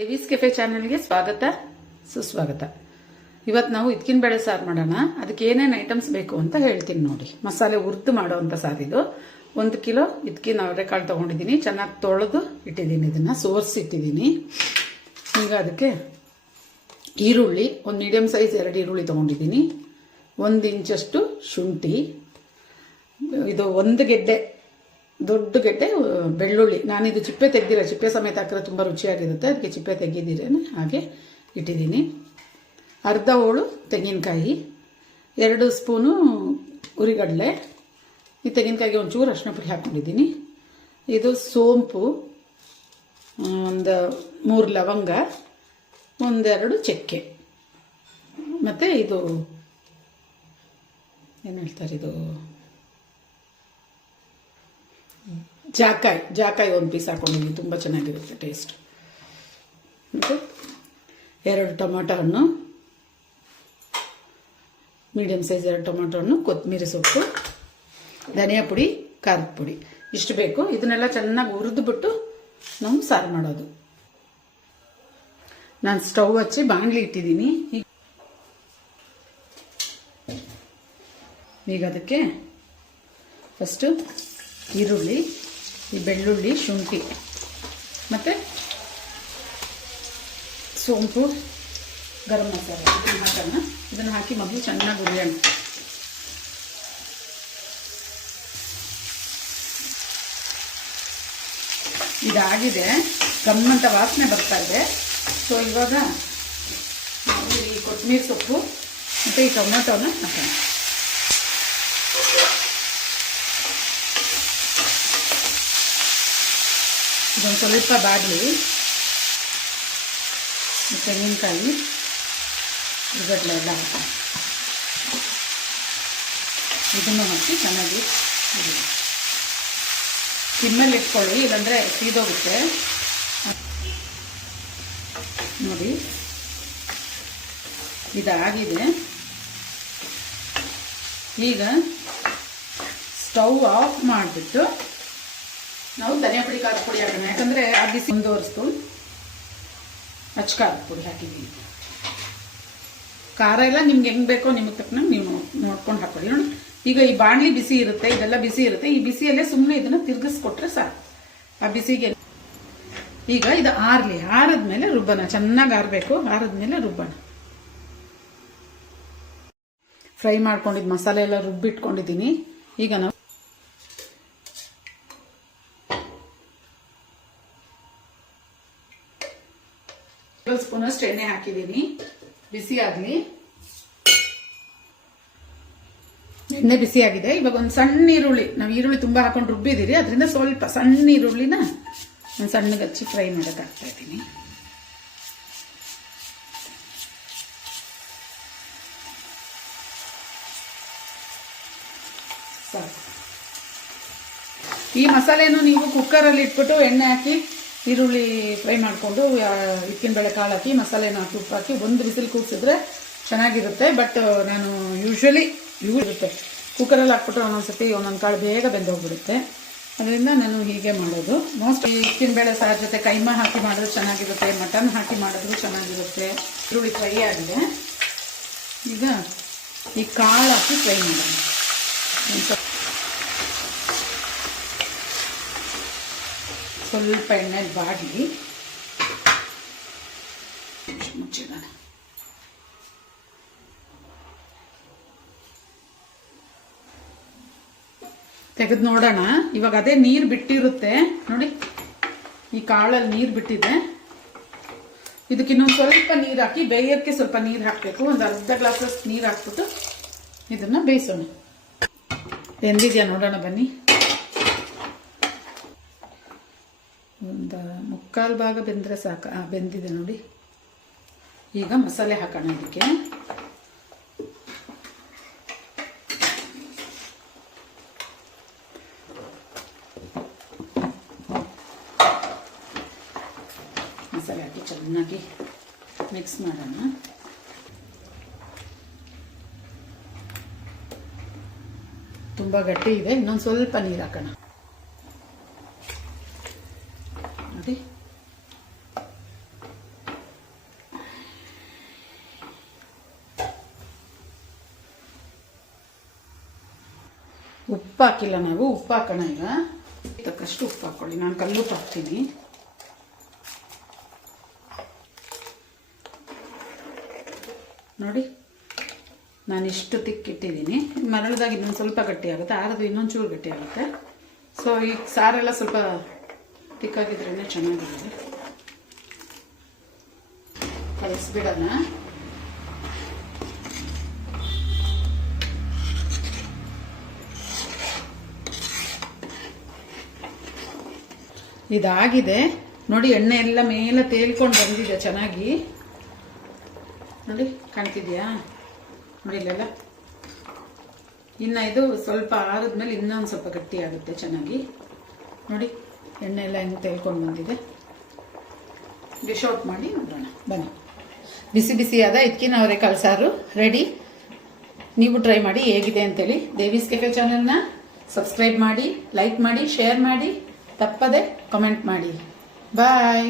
ದೇವೀಸ್ cafe ಚಾನೆಲ್ಗೆ ಸ್ವಾಗತ ಸುಸ್ವಾಗತ. ಇವತ್ತು ನಾವು ಇದ್ಕಿನ ಬೇಳೆ ಸಾರು ಮಾಡೋಣ. ಅದಕ್ಕೆ ಏನೇನು ಐಟಮ್ಸ್ ಬೇಕು ಅಂತ ಹೇಳ್ತೀನಿ ನೋಡಿ. ಮಸಾಲೆ ಹುರಿದು ಮಾಡೋವಂಥ ಸಾರಿದು. 1 ಕಿಲೋ ಇದ್ಕಿನ ಅವರೆಕಾಳು ತೊಗೊಂಡಿದ್ದೀನಿ. ಚೆನ್ನಾಗಿ ತೊಳೆದು ಇಟ್ಟಿದ್ದೀನಿ, ಇದನ್ನು ಸೋರಿಸಿಟ್ಟಿದ್ದೀನಿ. ಈಗ ಅದಕ್ಕೆ ಈರುಳ್ಳಿ, ಒಂದು ಮೀಡಿಯಮ್ ಸೈಜ್ 2 ಈರುಳ್ಳಿ ತೊಗೊಂಡಿದ್ದೀನಿ. 1 ಇಂಚಷ್ಟು ಶುಂಠಿ, ಇದು 1 ಗೆಡ್ಡೆ, ದೊಡ್ಡ ಗೆಡ್ಡೆ ಬೆಳ್ಳುಳ್ಳಿ. ನಾನಿದು ಚಿಪ್ಪೆ ತೆಗೆದಿಲ್ಲ, ಚಿಪ್ಪೆ ಸಮೇತ ಹಾಕಿದ್ರೆ ತುಂಬ ರುಚಿಯಾಗಿರುತ್ತೆ, ಅದಕ್ಕೆ ಚಿಪ್ಪೆ ತೆಗೆದಿರೇನೆ ಹಾಗೆ ಇಟ್ಟಿದ್ದೀನಿ. ಅರ್ಧ ಹೋಳು ತೆಂಗಿನಕಾಯಿ, 2 ಸ್ಪೂನು ಹುರಿಗಡಲೆ, ಈ ತೆಂಗಿನಕಾಯಿಗೆ ಒಂಚೂರು ಅರಿಶಿನ ಪುಡಿ ಹಾಕ್ಕೊಂಡಿದ್ದೀನಿ. ಇದು ಸೋಂಪು, ಒಂದು 3 ಲವಂಗ, 1-2 ಚಕ್ಕೆ, ಮತ್ತು ಇದು ಏನು ಹೇಳ್ತಾರೆ, ಇದು ಜಾಕಾಯಿ 1 ಪೀಸ್ ಹಾಕೊಂಡಿದ್ದೀನಿ, ತುಂಬ ಚೆನ್ನಾಗಿರುತ್ತೆ ಟೇಸ್ಟ್. ಮತ್ತು 2 ಟೊಮಾಟೊ ಹಣ್ಣು, ಮೀಡಿಯಮ್ ಸೈಜ್ 2 ಟೊಮಾಟೊ ಹಣ್ಣು, ಕೊತ್ತಂಬರಿ ಸೊಪ್ಪು, ಧನಿಯಾ ಪುಡಿ, ಖಾರದ ಪುಡಿ, ಇಷ್ಟು ಬೇಕು. ಇದನ್ನೆಲ್ಲ ಚೆನ್ನಾಗಿ ಹುರಿದ್ಬಿಟ್ಟು ನಾವು ಸಾರು ಮಾಡೋದು. ನಾನು ಸ್ಟವ್ ಹಚ್ಚಿ ಬಾಣಲಿ ಇಟ್ಟಿದ್ದೀನಿ. ಈಗ ಅದಕ್ಕೆ ಫಸ್ಟು ಈರುಳ್ಳಿ, ಈ ಬೆಳ್ಳುಳ್ಳಿ, ಶುಂಠಿ ಮತ್ತು ಸೋಂಪು, ಗರಂ ಮಸಾಲೆ ಹಾಕೋಣ. ಇದನ್ನು ಹಾಕಿ ಮೊದಲು ಚೆನ್ನಾಗಿ ಹುರಿಯೋಣ. ಇದಾಗಿದೆ, ಗಮ್ಮಂತ ವಾಸನೆ ಬರ್ತಾ ಇದೆ. ಸೊ ಇವಾಗ ನಾವು ಈ ಕೊತ್ತಂಬರಿ ಸೊಪ್ಪು ಮತ್ತು ಈ ಟೊಮೆಟೊನ ಹಾಕೋಣ. ಇದೊಂದು ಸ್ವಲ್ಪ ಬಾಡಲಿ, ತೆಂಗಿನಕಾಯಿ, ಹುರಿಗಡಲೆ ಎಲ್ಲ ಹಾಕೋಣ. ಇದನ್ನು ಹಾಕಿ ಚೆನ್ನಾಗಿ ಸಿಮ್ಮಲ್ಲಿ ಇಟ್ಕೊಳ್ಳಿ, ಇಲ್ಲಾಂದರೆ ಸೀದೋಗುತ್ತೆ. ನೋಡಿ ಇದಾಗಿದೆ. ಈಗ ಸ್ಟವ್ ಆಫ್ ಮಾಡಿಬಿಟ್ಟು ನಾವು ಧನಿಯಾ ಪುಡಿ, ಖಾರದ ಪುಡಿ ಹಾಕೋಣ. ಯಾಕಂದರೆ ಆ ಬಿಸಿ 1 ಸ್ಪೂನ್ ಅಚ್ಚ ಖಾರದ ಪುಡಿ ಹಾಕಿದ್ದೀನಿ. ಖಾರ ಎಲ್ಲ ನಿಮ್ಗೆ ಹೆಂಗೆ ಬೇಕೋ ನಿಮಗೆ ತಕ್ಕನಂಗೆ ನೀವು ನೋಡ್ಕೊಂಡು ಹಾಕೊಳ್ಳಿ. ನೋಡಿ, ಈಗ ಈ ಬಾಣಲಿ ಬಿಸಿ ಇರುತ್ತೆ, ಇದೆಲ್ಲ ಬಿಸಿ ಇರುತ್ತೆ. ಈ ಬಿಸಿಯಲ್ಲೇ ಸುಮ್ಮನೆ ಇದನ್ನು ತಿರುಗಿಸ್ಕೊಟ್ರೆ ಸಾಕು, ಆ ಬಿಸಿಗೆ. ಈಗ ಇದು ಆರಲಿ, ಆರಿದ್ಮೇಲೆ ರುಬ್ಬನ, ಚೆನ್ನಾಗಿ ಆರಬೇಕು. ಆರಿದ್ಮೇಲೆ ರುಬ್ಬನ. ಫ್ರೈ ಮಾಡ್ಕೊಂಡಿದ್ದು ಮಸಾಲೆ ಎಲ್ಲ ರುಬ್ಬಿಟ್ಕೊಂಡಿದ್ದೀನಿ. ಈಗ ನಾವು ಸ್ಪೂನಷ್ಟು ಎಣ್ಣೆ ಹಾಕಿದ್ದೀನಿ, ಬಿಸಿ ಆಗಲಿ. ಎಣ್ಣೆ ಬಿಸಿ ಆಗಿದೆ. ಇವಾಗ ಒಂದು ಸಣ್ಣ ಈರುಳ್ಳಿ, ನಾವು ಈರುಳ್ಳಿ ತುಂಬ ಹಾಕೊಂಡು ರುಬ್ಬಿದ್ದೀರಿ, ಅದರಿಂದ ಸ್ವಲ್ಪ ಸಣ್ಣ ಈರುಳ್ಳಿನ ಒಂದು ಸಣ್ಣಗೆ ಹಚ್ಚಿ ಫ್ರೈ ಮಾಡೋಕೆ ಹಾಕ್ತಾ ಇದ್ದೀನಿ. ಸಾಕು. ಈ ಮಸಾಲೆನೂ ನೀವು ಕುಕ್ಕರಲ್ಲಿ ಇಟ್ಬಿಟ್ಟು ಎಣ್ಣೆ ಹಾಕಿ ಈರುಳ್ಳಿ ಫ್ರೈ ಮಾಡಿಕೊಂಡು ಇಕ್ಕಿನ ಬೇಳೆ ಕಾಳು ಹಾಕಿ ಮಸಾಲೆನ ಹಾಕಿ ಉಪ್ಪು ಹಾಕಿ 1 ಬಿಸಿಲು ಕೂಗಿಸಿದ್ರೆ ಚೆನ್ನಾಗಿರುತ್ತೆ. ಬಟ್ ನಾನು ಯೂಶ್ವಲಿ ಇರುತ್ತೆ ಕುಕ್ಕರಲ್ಲಿ ಹಾಕ್ಬಿಟ್ಟು ಒಂದೊಂದ್ಸತಿ ಒಂದೊಂದು ಕಾಳು ಬೇಗ ಬೆಂದೋಗ್ಬಿಡುತ್ತೆ. ಅದರಿಂದ ನಾನು ಹೀಗೆ ಮಾಡೋದು. ಮೋಸ್ಟ್ ಇಕ್ಕಿನ ಬೇಳೆ ಸಾರು ಜೊತೆ ಕೈಮಾ ಹಾಕಿ ಮಾಡಿದ್ರೆ ಚೆನ್ನಾಗಿರುತ್ತೆ, ಮಟನ್ ಹಾಕಿ ಮಾಡಿದ್ರು ಚೆನ್ನಾಗಿರುತ್ತೆ. ಈರುಳ್ಳಿ ಫ್ರೈ ಆಗಿದೆ. ಈಗ ಈ ಕಾಳು ಹಾಕಿ ಫ್ರೈ ಮಾಡೋಣ. ಸ್ವಲ್ಪ ಎಣ್ಣೆ ಬಾಡಲಿ, ಮುಚ್ಚಿಡೋಣ. ತೆಗೆದು ನೋಡೋಣ. ಇವಾಗ ಅದೇ ನೀರು ಬಿಟ್ಟಿರುತ್ತೆ ನೋಡಿ, ಈ ಕಾಳಲ್ಲಿ ನೀರು ಬಿಟ್ಟಿದೆ. ಇದಕ್ಕೆ ಇನ್ನೊಂದು ಸ್ವಲ್ಪ ನೀರು ಹಾಕಿ ಬೇಯೋಕ್ಕೆ ಸ್ವಲ್ಪ ನೀರು ಹಾಕಬೇಕು. ಒಂದು ಅರ್ಧ ಗ್ಲಾಸಷ್ಟು ನೀರು ಹಾಕ್ಬಿಟ್ಟು ಇದನ್ನು ಬೇಯಿಸೋಣ. ಬೆಂದಿದೆಯಾ ನೋಡೋಣ ಬನ್ನಿ. ಒಂದು 3/4 ಭಾಗ ಬೆಂದರೆ ಸಾಕು. ಬೆಂದಿದೆ ನೋಡಿ. ಈಗ ಮಸಾಲೆ ಹಾಕೋಣ. ಇದಕ್ಕೆ ಮಸಾಲೆ ಹಾಕಿ ಚೆನ್ನಾಗಿ ಮಿಕ್ಸ್ ಮಾಡೋಣ. ತುಂಬ ಗಟ್ಟಿ ಇದೆ, ಇನ್ನೊಂದು ಸ್ವಲ್ಪ ನೀರು ಹಾಕೋಣ. ನೋಡಿ ಉಪ್ಪು ಹಾಕಿಲ್ಲ ನಾವು, ಉಪ್ಪು ಹಾಕೋಣ ಈಗ. ತಕ್ಕಷ್ಟು ಉಪ್ಪು ಹಾಕೊಳ್ಳಿ, ನಾನು ಕಲ್ಲುಪ್ಪು ಹಾಕ್ತೀನಿ. ನೋಡಿ ನಾನು ಇಷ್ಟು ತಿಕ್ಕಿಟ್ಟಿದ್ದೀನಿ. ಮರಳದಾಗ ಇನ್ನೊಂದು ಸ್ವಲ್ಪ ಗಟ್ಟಿ ಆಗುತ್ತೆ, ಆರದು ಇನ್ನೊಂದು ಚೂರು ಗಟ್ಟಿ ಆಗುತ್ತೆ. ಸೊ ಈಗ ಸಾರೆಲ್ಲ ಸ್ವಲ್ಪ ತಿಕ್ಕಾಗಿದ್ರೇ ಚೆನ್ನಾಗಿರುತ್ತೆ. ಕಲಿಸ್ಬಿಡೋಣ. ಇದಾಗಿದೆ ನೋಡಿ, ಎಣ್ಣೆ ಎಲ್ಲ ಮೇಲೆ ತೇಲ್ಕೊಂಡು ಬಂದಿದೆ ಚೆನ್ನಾಗಿ. ನೋಡಿ ಕಾಣ್ತಿದ್ಯಾ? ನೋಡಿ ಇಲ್ಲೆಲ್ಲ. ಇನ್ನು ಇದು ಸ್ವಲ್ಪ ಆರಿದ್ಮೇಲೆ ಇನ್ನೊಂದು ಸ್ವಲ್ಪ ಗಟ್ಟಿ ಆಗುತ್ತೆ ಚೆನ್ನಾಗಿ. ನೋಡಿ ಎಣ್ಣೆ ಎಲ್ಲ ಹೆಂಗೆ ತೇಲ್ಕೊಂಡು ಬಂದಿದೆ. ಡಿಶ್ ಔಟ್ ಮಾಡಿ ನೋಡೋಣ ಬನ್ನಿ. ಬಿಸಿ ಬಿಸಿಯಾದ ಹಿತ್ಕಿನ ಅವರೆಕಾಳು ಸಾರು ರೆಡಿ. ನೀವು ಟ್ರೈ ಮಾಡಿ ಹೇಗಿದೆ ಅಂತೇಳಿ. ದೇವೀಸ್ ಕೆಫೆ ಚಾನೆಲ್ನ ಸಬ್ಸ್ಕ್ರೈಬ್ ಮಾಡಿ, ಲೈಕ್ ಮಾಡಿ, ಶೇರ್ ಮಾಡಿ, ತಪ್ಪದೆ ಕಮೆಂಟ್ ಮಾಡಿ. ಬಾಯ್.